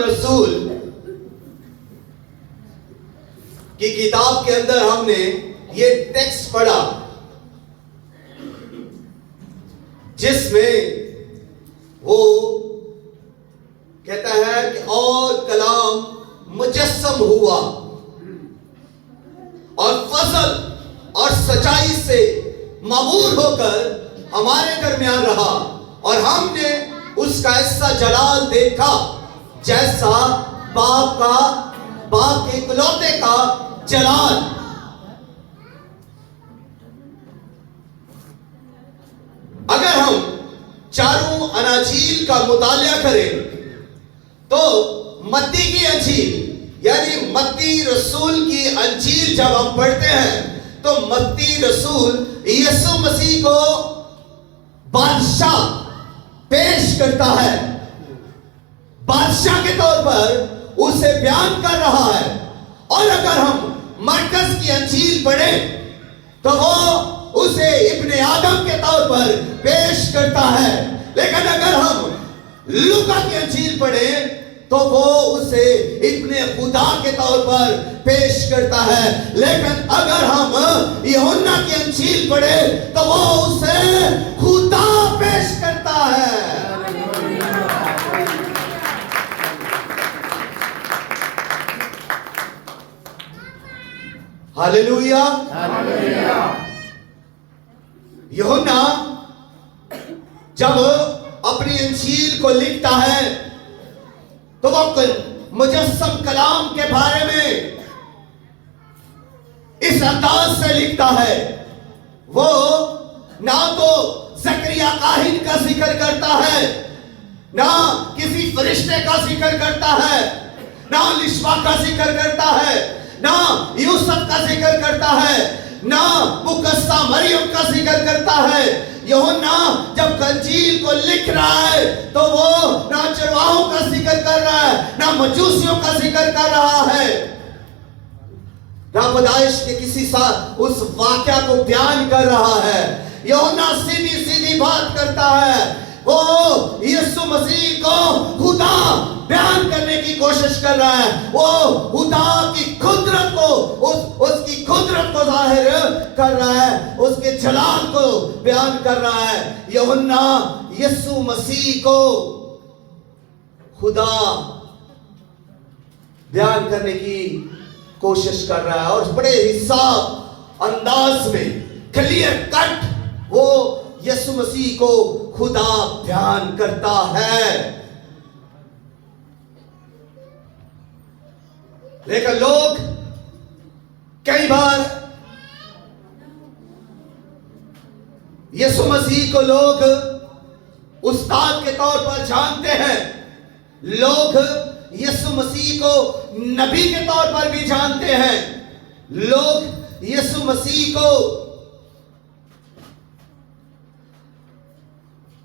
رسول کی کتاب کے اندر ہم نے یہ ٹیکسٹ پڑھا جس میں وہ کہتا ہے کہ اور کلام مجسم ہوا اور فضل اور سچائی سے معمور ہو کر ہمارے درمیان رہا اور ہم نے اس کا ایسا جلال دیکھا جیسا باپ کے اکلوتے کا جلال. اگر ہم چاروں اناجیل کا مطالعہ کریں تو متی کی انجیل یعنی متی رسول کی انجیل جب ہم پڑھتے ہیں تو متی رسول یسوع مسیح کو بادشاہ پیش کرتا ہے, بادشاہ کے طور پر اسے بیان کر رہا ہے. اور اگر ہم مرکز کی انجیل پڑھیں تو وہ اسے ابن آدم کے طور پر پیش کرتا ہے, لیکن اگر ہم لوکا کی انجیل پڑھیں تو وہ اسے ابن خدا کے طور پر پیش کرتا ہے. لیکن اگر ہم یوحنا کی انجیل پڑھیں تو وہ اسے خدا پیش کرتا ہے. ہاللویا. یوحنا جب اپنی انجیل کو لکھتا ہے تو وہ مجسم کلام کے بارے میں اس انداز سے لکھتا ہے. وہ نہ تو زکریا کاہن کا ذکر کرتا ہے, نہ کسی فرشتے کا ذکر کرتا ہے, نہ لشوا کا ذکر کرتا ہے, نہ یوسف کا ذکر کرتا ہے, نہ مقدسہ مریم کا ذکر کرتا ہے. یوحنا جب انجیل کو لکھ رہا ہے تو وہ نہ چرواہوں کا ذکر کر رہا ہے, نہ مجوسیوں کا ذکر کر رہا ہے, نہ پیدائش کے کسی ساتھ اس واقعہ کو بیان کر رہا ہے. یوحنا سیدھی سیدھی بات کرتا ہے. وہ یسوع مسیح کو خدا بیان کرنے کی کوشش کر رہا ہے. وہ خدا کی قدرت کو اس کی قدرت کو ظاہر کر رہا ہے, اس کے جلال کو بیان کر رہا ہے. یوحنا یسوع مسیح کو خدا بیان کرنے کی کوشش کر رہا ہے اور بڑے حساب انداز میں کلیئر کٹ وہ یسوع مسیح کو خدا بیان کرتا ہے. لیکن لوگ کئی بار یسوع مسیح کو لوگ استاد کے طور پر جانتے ہیں, لوگ یسوع مسیح کو نبی کے طور پر بھی جانتے ہیں, لوگ یسوع مسیح کو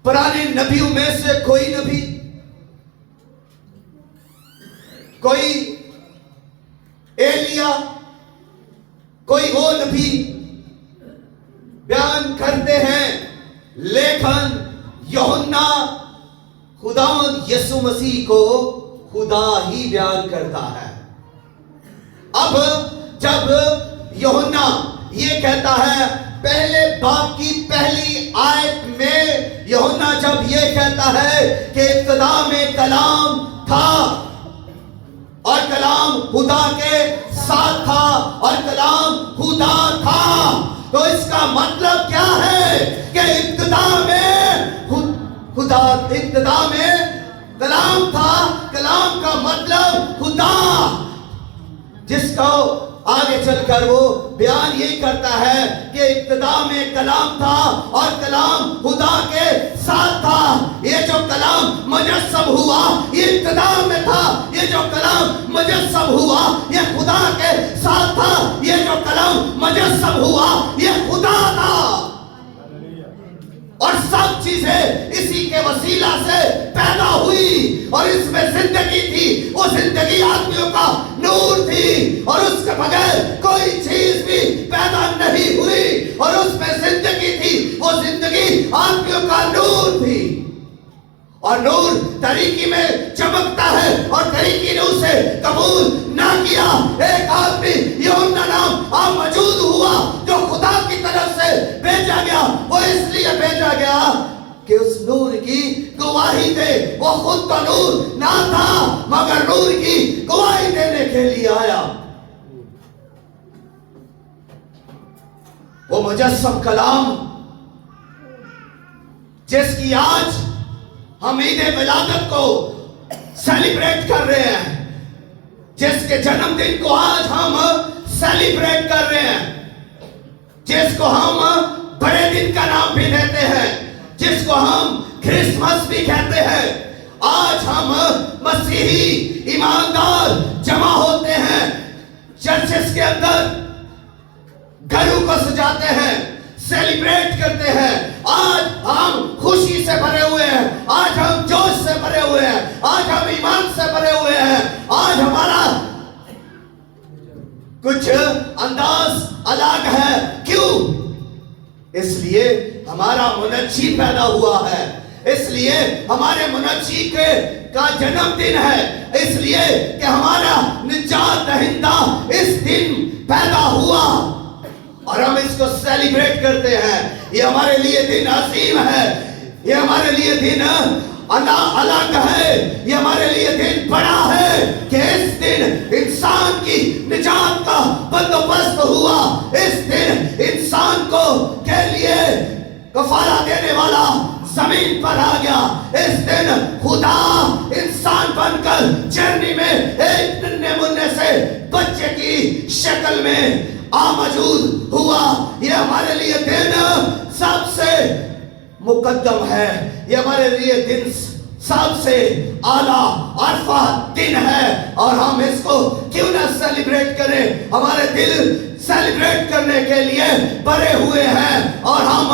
پرانے نبیوں میں سے کوئی نبی, کوئی ایلیا, کوئی وہ نبی بیان کرتے ہیں. لیکن یوحنا خداوند یسوع مسیح کو خدا ہی بیان کرتا ہے. اب جب یوحنا یہ کہتا ہے پہلے باب کی پہلی آیت میں, یوحنا جب یہ کہتا ہے کہ ابتدا میں کلام تھا اور کلام خدا کے ساتھ تھا اور کلام خدا تھا, تو اس کا مطلب کیا ہے کہ ابتدا میں کلام تھا. کلام کا مطلب خدا, جس کو آگے چل کر وہ بیان یہی کرتا ہے کہ ابتدا میں کلام تھا اور کلام خدا کے ساتھ تھا. یہ جو کلام مجسم ہوا یہ ابتدا میں تھا, یہ جو کلام مجسم ہوا یہ خدا کے ساتھ تھا, یہ جو کلام مجسم ہوا یہ خدا تھا. اور سب چیزیں اسی کے وسیلہ سے پیدا ہوئی اور اس میں زندگی تھی, وہ زندگی آدمیوں کا نور تھی اور اس کے بغیر کوئی چیز بھی پیدا نہیں ہوئی, اور اس میں زندگی تھی, وہ زندگی آدمیوں کا نور تھی. اور نور تاریکی میں چمکتا ہے اور کہ اس نور کی گواہی دے. وہ خود تو نور نہ تھا مگر نور کی گواہی دینے کے لیے آیا. وہ مجسم کلام جس کی آج ہم عید ولادت کو سیلیبریٹ کر رہے ہیں, جس کے جنم دن کو آج ہم سیلیبریٹ کر رہے ہیں, جس کو ہم بڑے دن کا نام بھی دیتے ہیں, جس کو ہم کرسمس بھی کہتے ہیں, آج ہم مسیحی ایماندار جمع ہوتے ہیں, چرچز کے اندر گھروں کو سجاتے ہیں, سیلیبریٹ کرتے ہیں. آج ہم خوشی سے بھرے ہوئے ہیں, آج ہم جوش سے بھرے ہوئے ہیں, آج ہم ایمان سے بھرے ہوئے ہیں. آج ہمارا کچھ انداز الگ ہے. کیوں؟ اس لیے ہمارا منجی پیدا ہوا ہے, اس لیے ہمارے منجی کا جنم دن ہے, اس لیے کہ ہمارا نجات دہندہ اس دن پیدا ہوا اور ہم اس کو سیلیبریٹ کرتے ہیں. یہ ہمارے لیے دن عظیم ہے, یہ ہمارے لیے دن الگ ہے, یہ ہمارے لیے دن بڑا ہے کہ اس دن انسان کی نجات کا بندوبست ہوا. اس دن انسان کو کے لیے کفارہ دینے والا زمین پر آ گیا. اس دن خدا انسان بن کر چرنی میں ایک ننھے منھے سے بچے کی شکل میں موجود ہوا. یہ ہمارے لیے دن سب سے مقدم ہے, یہ ہمارے لیے دن سب سے اعلیٰ عرفہ دن ہے, اور ہم اس کو کیوں نہ سیلیبریٹ کریں. ہمارے دل سیلیبریٹ کرنے کے لیے بھرے ہوئے ہیں اور ہم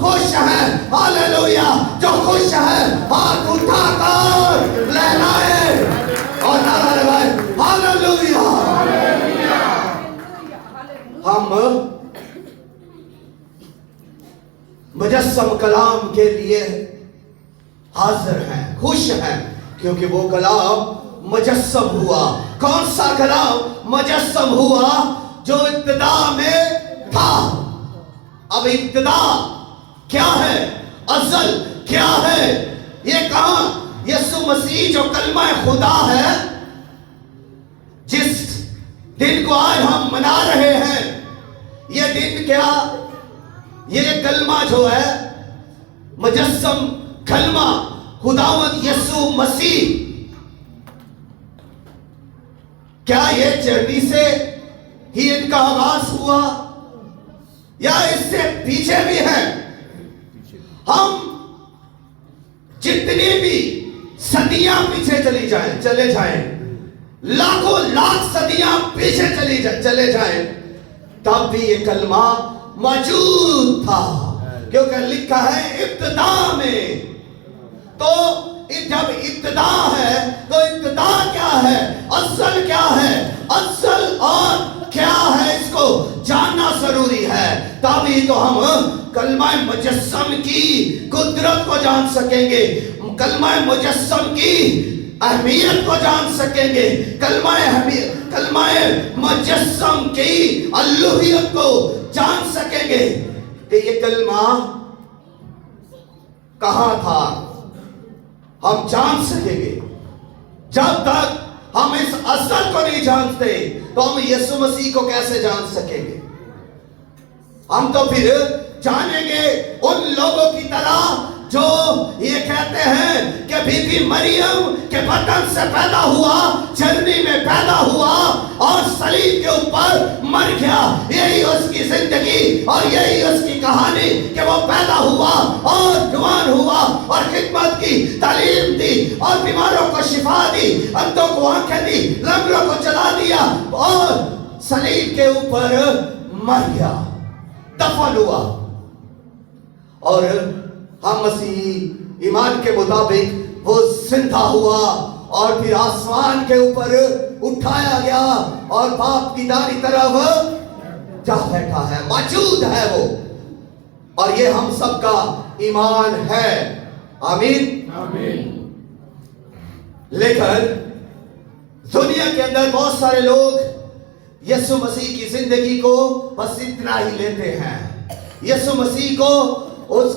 خوش ہیں. ہاللویا. جو خوش ہے ہاتھ اٹھا کر لہرائے اور نعرہ لگائے ہاللویا. ہم مجسم کلام کے لیے حاضر ہیں, خوش ہیں, کیونکہ وہ کلام مجسم ہوا. کون سا کلام مجسم ہوا؟ جو ابتدا میں تھا. اب ابتدا کیا ہے؟ ازل کیا ہے؟ یہ کہاں؟ یسوع مسیح جو کلمہ خدا ہے, جس دن کو آج ہم منا رہے ہیں, یہ دن کیا؟ یہ کلمہ جو ہے مجسم کلمہ خداوند یسوع مسیح, کیا یہ چرنی سے ہی ان کا آغاز ہوا یا اس سے پیچھے بھی ہے؟ ہم جتنی بھی صدیاں پیچھے چلے جائیں, لاکھوں لاکھ صدیاں پیچھے چلے جائیں, تب بھی یہ کلمہ موجود تھا, کیونکہ لکھا ہے ابتدا میں. تو جب ابتدا ہے تو ابتدا کیا ہے, اصل کیا ہے, اصل اور کیا ہے, اس کو جاننا ضروری ہے. تبھی تو ہم کلمہ مجسم کی قدرت کو جان سکیں گے, کلمہ مجسم کی اہمیت کو جان سکیں گے, کلمہ مجسم کی الوہیت کو جان سکیں گے کہ یہ کلمہ کہاں تھا. ہم جان سکیں گے. جب تک ہم اس اصل کو نہیں جانتے تو ہم یسوع مسیح کو کیسے جان سکیں گے؟ ہم تو پھر جانیں گے ان لوگوں کی طرح جو یہ کہتے ہیں کہ بی بی مریم کے بطن سے پیدا ہوا, چرنی میں پیدا ہوا اور صلیب کے اوپر مر گیا. یہی اس کی زندگی اور یہی اس کی کہانی کہ وہ پیدا ہوا اور جوان ہوا اور خدمت کی, تعلیم دی اور بیماروں کو شفا دی, اندھوں کو آنکھیں دی, لنگڑوں کو چلا دیا اور صلیب کے اوپر مر گیا, دفن ہوا. اور ہم مسیحی ایمان کے مطابق وہ زندہ ہوا اور پھر آسمان کے اوپر اٹھایا گیا اور باپ کی دائیں طرف جا بیٹھا ہے, موجود ہے وہ. اور یہ ہم سب کا ایمان ہے. آمین. لیکن دنیا کے اندر بہت سارے لوگ یسوع مسیح کی زندگی کو بس اتنا ہی لیتے ہیں, یسوع مسیح کو اس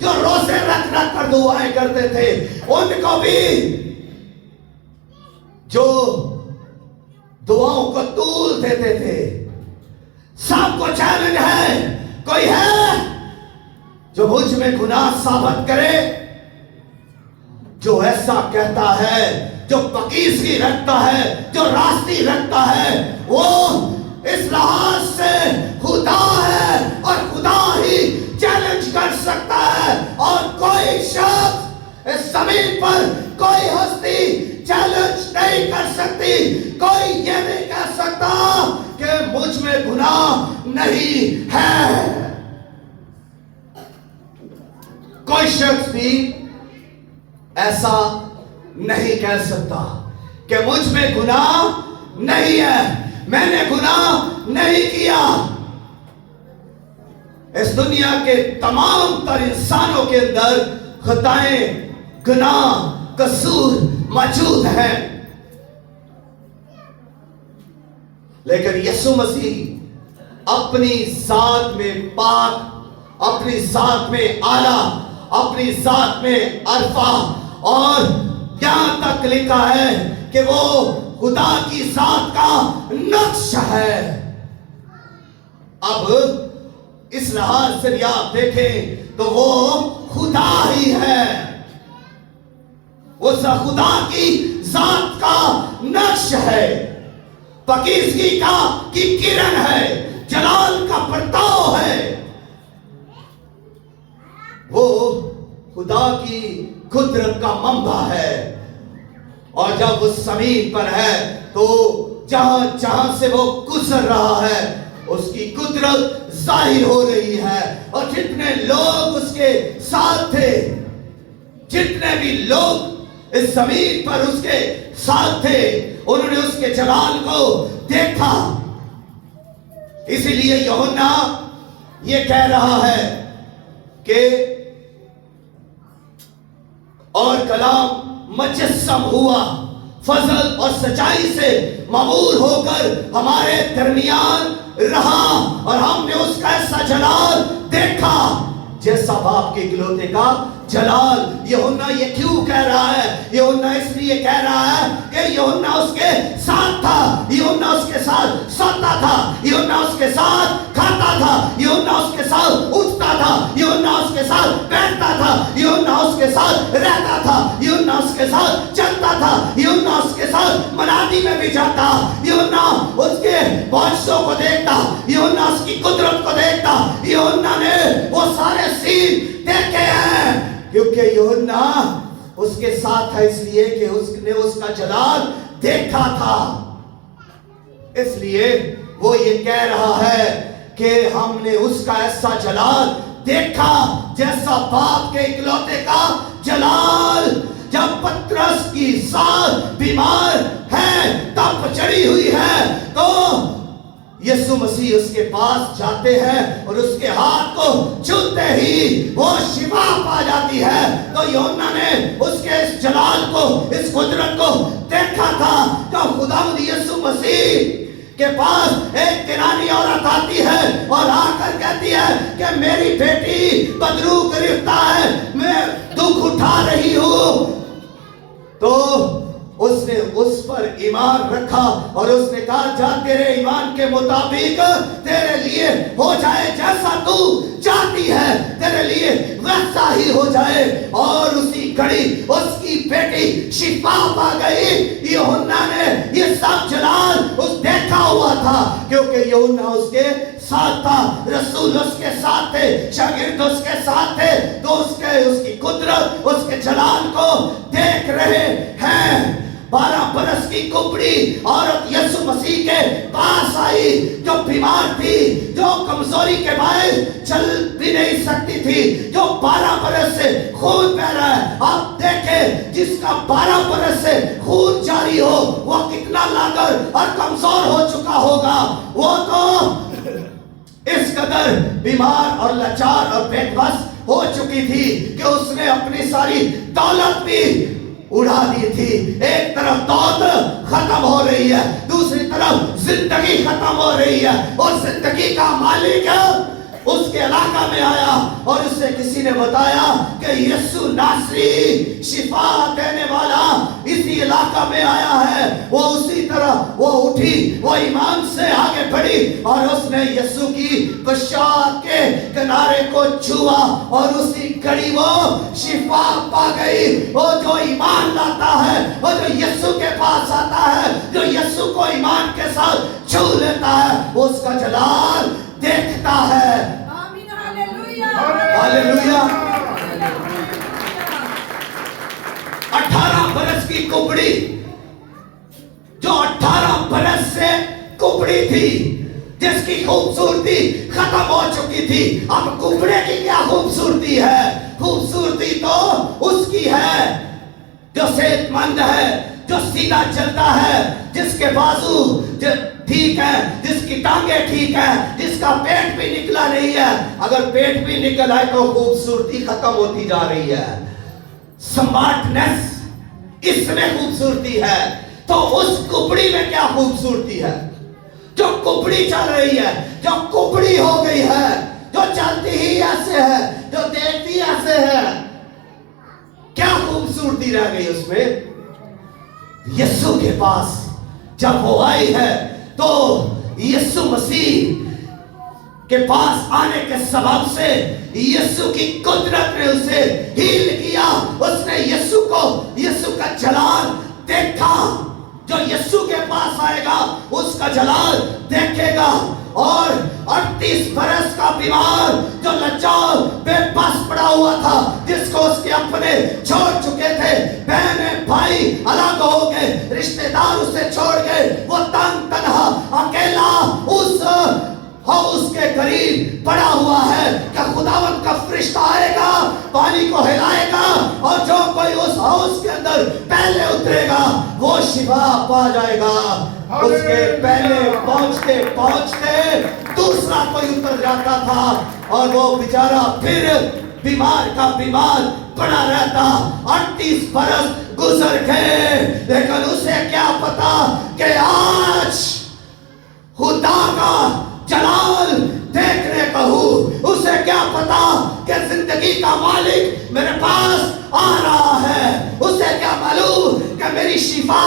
جو روزے رکھ رکھ کر دعائیں کرتے تھے، ان کو بھی جو دعاؤں کو طول دیتے تھے، سب کو چیلنج ہے، کوئی ہے جو مجھ میں گناہ ثابت کرے؟ جو ایسا کہتا ہے، جو پاکیزگی رکھتا ہے، جو راستی رکھتا ہے، وہ اس لحاظ سے خدا ہے اور خدا ہی چیلنج کر سکتا ہے، اور کوئی شخص اس زمین پر، کوئی ہستی چیلنج نہیں کر سکتی، کوئی یہ نہیں کہہ سکتا کہ مجھ میں گناہ نہیں ہے۔ کوئی شخص بھی ایسا نہیں کہہ سکتا کہ مجھ میں گناہ نہیں ہے، میں نے گناہ نہیں کیا۔ اس دنیا کے تمام تر انسانوں کے اندر خطائیں، گناہ، قصور موجود ہیں، لیکن یسوع مسیح اپنی ذات میں پاک، اپنی ذات میں اعلیٰ، اپنی ذات میں عرفہ، اور یہاں تک لکھا ہے کہ وہ خدا کی ذات کا نقش ہے۔ اب اس لحاظ سے بھی آپ دیکھیں تو وہ خدا ہی ہے، وہ خدا کی ذات کا نقش ہے، پاکیزگی کی کرن ہے، جلال کا پرتاؤ ہے۔ وہ خدا کی قدرت کا منبع ہے، اور جب وہ زمین پر ہے تو جہاں جہاں سے وہ گزر رہا ہے اس کی قدرت ظاہر ہو رہی ہے، اور جتنے لوگ اس کے ساتھ تھے، جتنے بھی لوگ اس زمین پر اس کے ساتھ تھے، انہوں نے اس کے جلال کو دیکھا۔ اسی لیے یوحنا یہ کہہ رہا ہے کہ اور کلام مجسم ہوا، فضل اور سچائی سے معمور ہو کر ہمارے درمیان رہا، اور ہم نے اس کا ایسا جلال دیکھا جیسا باپ کے اکلوتے کا جلال۔ یوحنا یہ کیوں کہہ رہا ہے؟ یوحنا اس لیے کہہ رہا ہے کہ یوحنا اس کے ساتھ تھا، یوحنا اس کے ساتھ سوتا تھا، یوحنا اس کے ساتھ کھاتا تھا، یوحنا اس کے ساتھ اٹھتا تھا، یوحنا اس کے ساتھ بیٹھتا تھا، یوحنا اس کے ساتھ رہتا تھا، یوحنا اس کے ساتھ چلتا تھا، یوحنا اس کے ساتھ منادی میں بھی جاتا، یوحنا اس کے معجزوں کو دیکھتا، یوحنا اس کی قدرت کو دیکھتا۔ یوحنا نے وہ سارے سین دیکھے ہیں کیونکہ یوحنا اس کے ساتھ تھا، اس لیے کہ اس نے اس کا جلال دیکھا تھا۔ اس لیے وہ یہ کہہ رہا ہے کہ ہم نے اس کا ایسا جلال دیکھا جیسا باپ کے اکلوتے کا جلال۔ جب پترس کی ذات بیمار ہے، تب چڑھی ہوئی ہے، تو یسوع مسیح اس کے پاس جاتے ہیں اور اس کے ہاتھ کو چھوتے ہی وہ شفا پا جاتی ہے۔ تو یوحنا نے اس کے اس جلال کو، اس قدرت کو دیکھا تھا۔ تو خداوند یسوع مسیح کے پاس ایک کنانی عورت آتی ہے اور آ کر کہتی ہے کہ میری بیٹی بدرو گرفتہ ہے، میں دکھ اٹھا رہی ہوں۔ تو اس نے اس پر ایمان رکھا اور اس نے کہا جا تیرے ایمان کے مطابق تیرے لیے ہو جائے، جیسا تو چاہتی ہے تیرے لیے ویسا ہی ہو جائے۔ اور اسی گھڑی اس کی بیٹی شفا پا گئی۔ یوحنا نے یہ سب جلال اس دیکھا ہوا تھا کیونکہ یوحنا اس کے ساتھ تھا، رسول اس کے ساتھ تھے، شاگرد اس کے ساتھ تھے، تو اس کی قدرت، اس کے جلال کو دیکھ رہے ہیں۔ 12 برس کی کپڑی عورت یسوع مسیح کے پاس آئی، جو بیمار تھی، جو کمزوری کے باعث چل بھی نہیں سکتی تھی، جو 12 برس سے خون بہ رہا ہے۔ آپ دیکھیں جس کا 12 برس سے خون جاری ہو وہ کتنا لاغر اور کمزور ہو چکا ہوگا۔ وہ تو اس قدر بیمار اور لاچار اور بے بس ہو چکی تھی کہ اس نے اپنی ساری دولت بھی اڑا دی تھی۔ ایک طرف دولت ختم ہو رہی ہے، دوسری طرف زندگی ختم ہو رہی ہے، اور زندگی کا مالک اس کے علاقہ میں آیا اور اس سے کسی نے بتایا کہ یسوع ناصری شفا دینے والا اسی علاقہ میں آیا ہے، وہ اسی طرح وہ اٹھی، وہ ایمان سے آگے بڑھی اور اس نے یسوع کی پوشاک کے کنارے کو چھوا اور اسی گھڑی وہ شفا پا گئی۔ وہ جو ایمان لاتا ہے، وہ جو یسوع کے پاس آتا ہے، جو یسوع کو ایمان کے ساتھ چھو لیتا ہے، وہ اس کا جلال دیکھتا ہے۔ آمین، ہاللویا، ہاللویا۔ 18 برس کی کپڑی، جو 18 برس سے کپڑی تھی، جس کی خوبصورتی ختم ہو چکی تھی، اب کپڑے کی کیا خوبصورتی ہے؟ خوبصورتی تو اس کی ہے جو صحت مند ہے، جو سیدھا چلتا ہے، جس کے بازو ٹھیک ہے، جس کی ٹانگیں ٹھیک ہے، جس کا پیٹ بھی نکلا نہیں ہے۔ اگر پیٹ بھی نکل آئے تو خوبصورتی ختم ہوتی جا رہی ہے۔ سمارٹنس اس میں خوبصورتی ہے، تو اس کپڑی میں کیا خوبصورتی ہے؟ جو کپڑی چل رہی ہے، جو کپڑی ہو گئی ہے، جو چلتی ہی ایسے ہے، جو دیکھتی ایسے ہے، کیا خوبصورتی رہ گئی اس میں؟ یسوع کے پاس جب وہ آئی ہے تو یسوع مسیح کے پاس آنے کے سبب سے یسوع کی قدرت نے اسے ہیل کیا۔ اس نے یسوع کو، یسوع کا جلال دیکھا۔ جو یسوع کے پاس آئے گا اس کا جلال دیکھے گا۔ اور 38 برس کا بیمار جو لچال بے بس پڑا ہوا تھا، جس کو اس کے اپنے چھوڑ چکے تھے، بہنیں بھائی الگ ہو گئے، رشتہ دار اسے چھوڑ گئے، وہ تنگ تنہا اکیلا اس ہاؤس کے قریب پڑا ہوا ہے کہ خداوند کا فرشتہ آئے گا، پانی کو ہلائے گا، اور جو کوئی اس ہاؤس کے اندر پہلے اترے گا وہ شفا پا جائے گا۔ اس کے پہلے پہنچتے پہنچتے دوسرا کوئی اتر جاتا تھا اور وہ بیچارہ پھر بیمار کا بیمار پڑا رہتا۔ 38 برس گزر گئے، لیکن اسے کیا پتا کہ آج خدا کا جلال دیکھنے کو ہوں۔ اسے کیا پتا کہ زندگی کا مالک میرے پاس آ رہا ہے۔ اسے کیا معلوم کہ میری شفا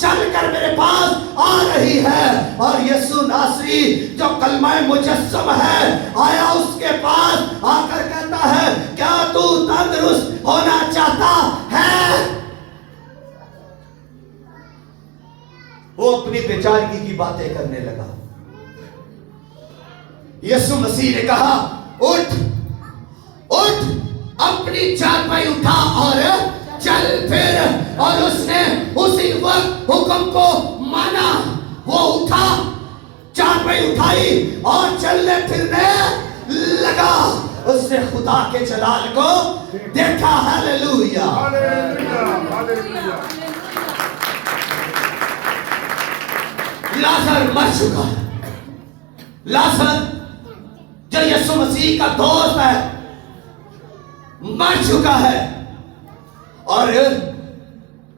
چل کر میرے پاس آ رہی ہے۔ اور یسوع ناصری جو کلمہ مجسم ہے، آیا اس کے پاس آ کر کہتا ہے، کیا تو تندرست ہونا چاہتا ہے؟ وہ اپنی بیچارگی کی باتیں کرنے لگا۔ یسوع مسیح نے کہا، اٹھ اٹھ، اپنی چارپائی اٹھا اور چل پھر۔ اور اس نے اسی وقت حکم کو مانا، وہ اٹھا، چارپائی اٹھائی اور چلنے پھرنے لگا۔ اس نے خدا کے جلال کو دیکھا۔ ہاللویا، لازر مر چکا۔ لازر جو یسوع مسیح کا دوست ہے مر چکا ہے، اور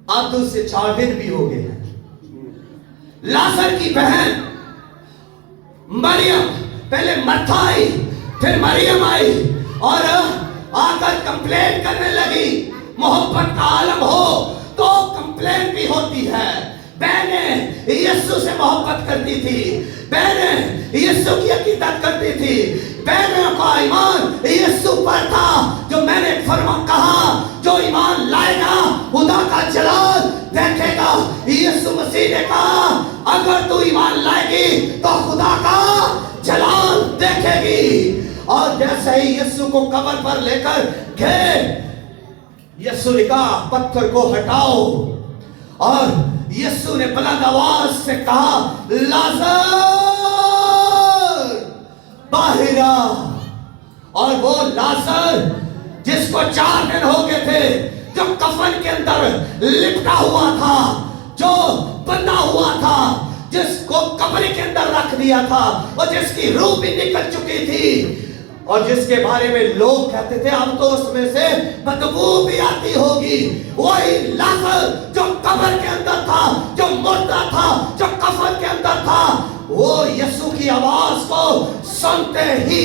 اب تو سے 4 دن بھی ہو گئے ہیں۔ لازر کی بہن مریم، پہلے مرتھا آئی، پھر مریم آئی اور آ کر کمپلین کرنے لگی۔ محبت کا عالم ہو تو کمپلین بھی ہوتی ہے۔ بہنیں یسوع سے محبت کرتی تھی، بہنیں یسوع کی عقیدت کرتی تھی، بہنوں کا ایمان یسوع پر تھا۔ جو میں نے کہا، جو ایمان لائے گا خدا کا جلال دیکھے گا۔ یسوع مسیح نے کہا، اگر تو ایمان لائے گی تو خدا کا جلال دیکھے گی۔ اور جیسے ہی یسوع کو قبر پر لے کر گئے، یسوع نے کہا، پتھر کو ہٹاؤ، اور یسوع نے بلند آواز سے کہا، لازر باہر آ۔ اور وہ لازر جس کو 4 دن ہو گئے تھے، جو کفن کے اندر لپٹا ہوا تھا، جو بندھا ہوا تھا، جس کو قبر کے اندر رکھ دیا تھا، اور جس کی روح بھی نکل چکی تھی، اور جس کے بارے میں لوگ کہتے تھے اب تو اس میں سے بدبو بھی آتی ہوگی، وہی لازر جو قبر کے اندر تھا، جو مردہ تھا، جو کفن کے اندر تھا، وہ یسوع کی آواز کو سنتے ہی